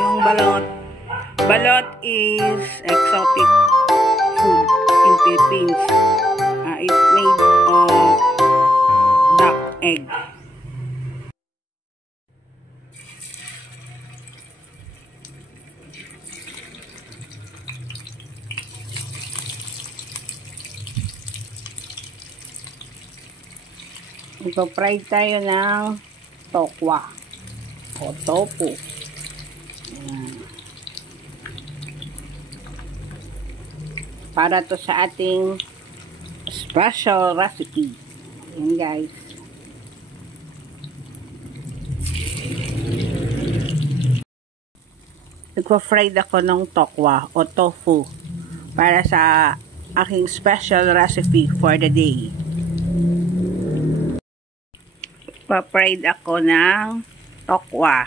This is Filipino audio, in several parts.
yung balot. Balot is exotic food in Philippines. It's made of duck egg. Ito-fried tayo ng tokwa o tofu. Ayan. Para to sa ating special recipe. Ayan guys. Nagpa-fried ako ng tokwa o tofu para sa aking special recipe for the day. Pa-fried ako ng tokwa.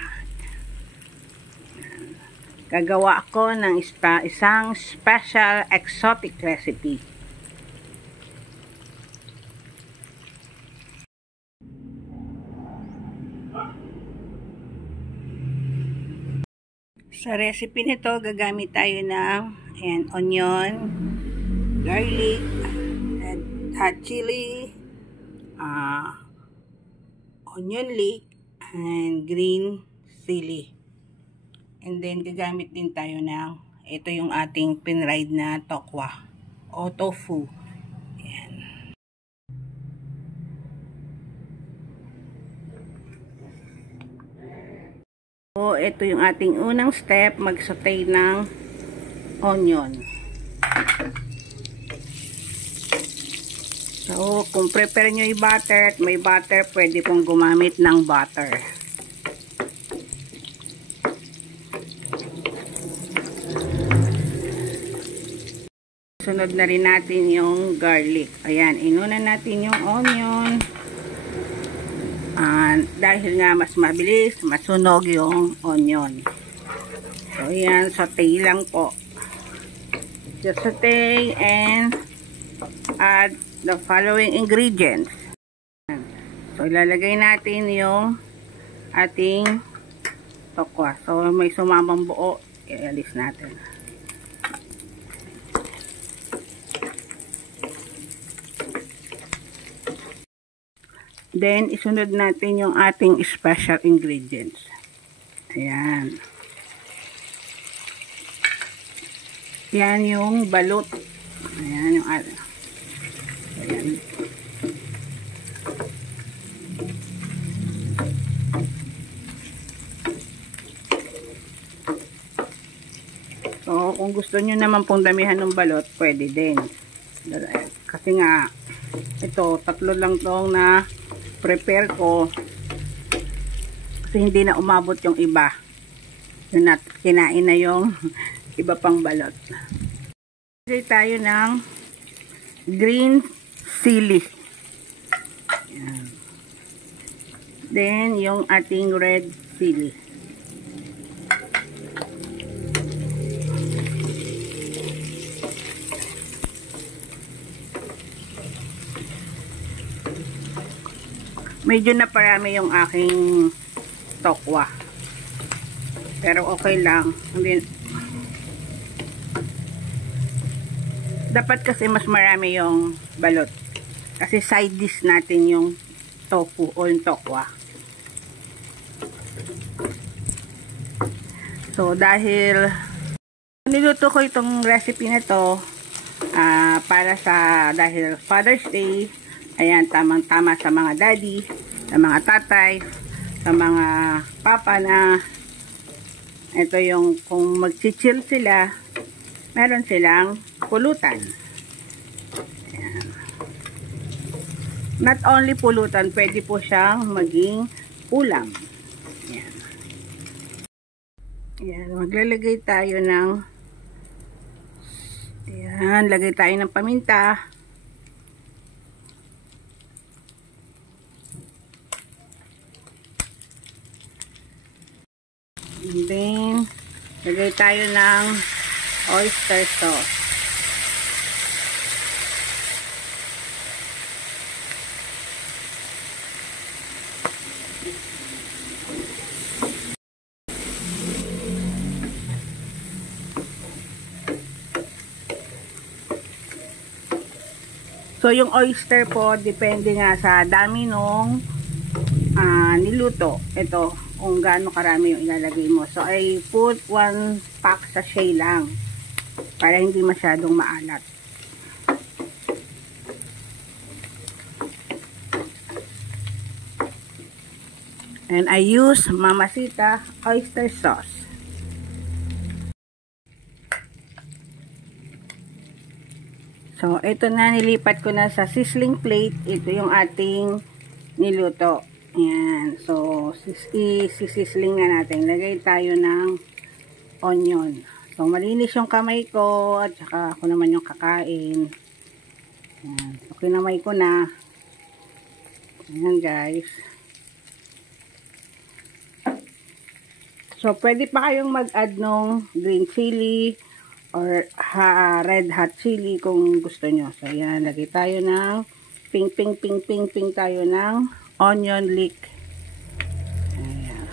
Gagawa ako ng isang special exotic recipe. Sa recipe nito, gagamit tayo ng onion, garlic, hot chili, onion leek, and green chili. And then, gagamit din tayo ng, ito yung ating pinried na tokwa o tofu. Ayan. So, ito yung ating unang step, mag-saute ng onion. So, kung prepare nyo yung butter at may butter, pwede pong gumamit ng butter. Sunod na rin natin yung garlic. Ayan, inuna natin yung onion. Dahil nga mas mabilis, masunog yung onion. So, ayan, saute lang po. Just saute and add the following ingredients. So, ilalagay natin yung ating tokwa. So, may sumamang buo. Ialis natin. Then, isunod natin yung ating special ingredients. Ayan. Yan yung balut. Ayan yung ating. Ayan. So, kung gusto nyo naman pong damihan ng balot, pwede din. Kasi nga, ito, tatlo lang tong na prepare ko. Kasi hindi na umabot yung iba. Yun na, kinain na yung iba pang balot. Lagay tayo ng green chili. Ayan. Then, yung ating red chili. Medyo na parami yung aking tokwa. Pero okay lang. Dapat kasi mas marami yung balot. Kasi side dish natin yung tofu o yung tokwa. So, dahil niluto ko itong recipe na to para sa dahil Father's Day, ayan, tamang-tama sa mga daddy, sa mga tatay, sa mga papa na ito yung kung mag-chill sila, meron silang pulutan. Ayan. Not only pulutan, pwede po siyang maging ulam. Ayan. Ayan, maglalagay tayo ng ayan, lagay tayo ng paminta. And then, lagay tayo ng oyster sauce. So, yung oyster po, depende nga sa dami nung niluto. Ito, kung gaano karami yung ilalagay mo. So, I put 1 pack sachet lang para hindi masyadong maalat. And I use Mamacita oyster sauce. So, ito na, nilipat ko na sa sizzling plate. Ito yung ating niluto. Ayan. So, isisizzling na natin. Lagay tayo ng onion. So, malinis yung kamay ko at saka ako naman yung kakain. Ayan. So, kinamay ko na. Ayan, guys. So, pwede pa kayong mag-add ng green chili or red hot chili kung gusto nyo. So, yan. Lagay tayo ng ping tayo ng onion leek. Ayan.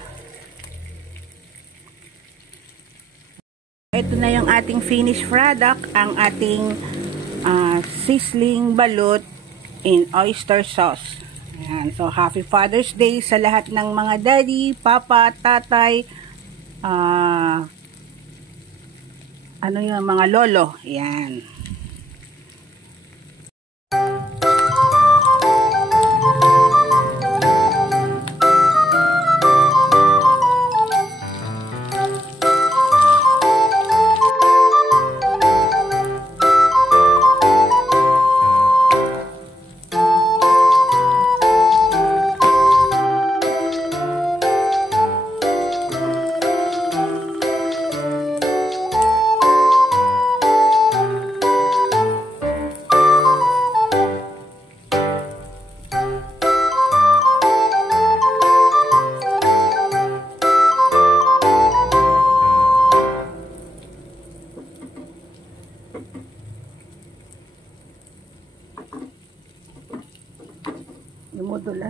Ito na yung ating finished product. Ang ating sizzling balut in oyster sauce. Ayan. So, happy Father's Day sa lahat ng mga daddy, papa, tatay, ano yung mga lolo. Yan. Lumudol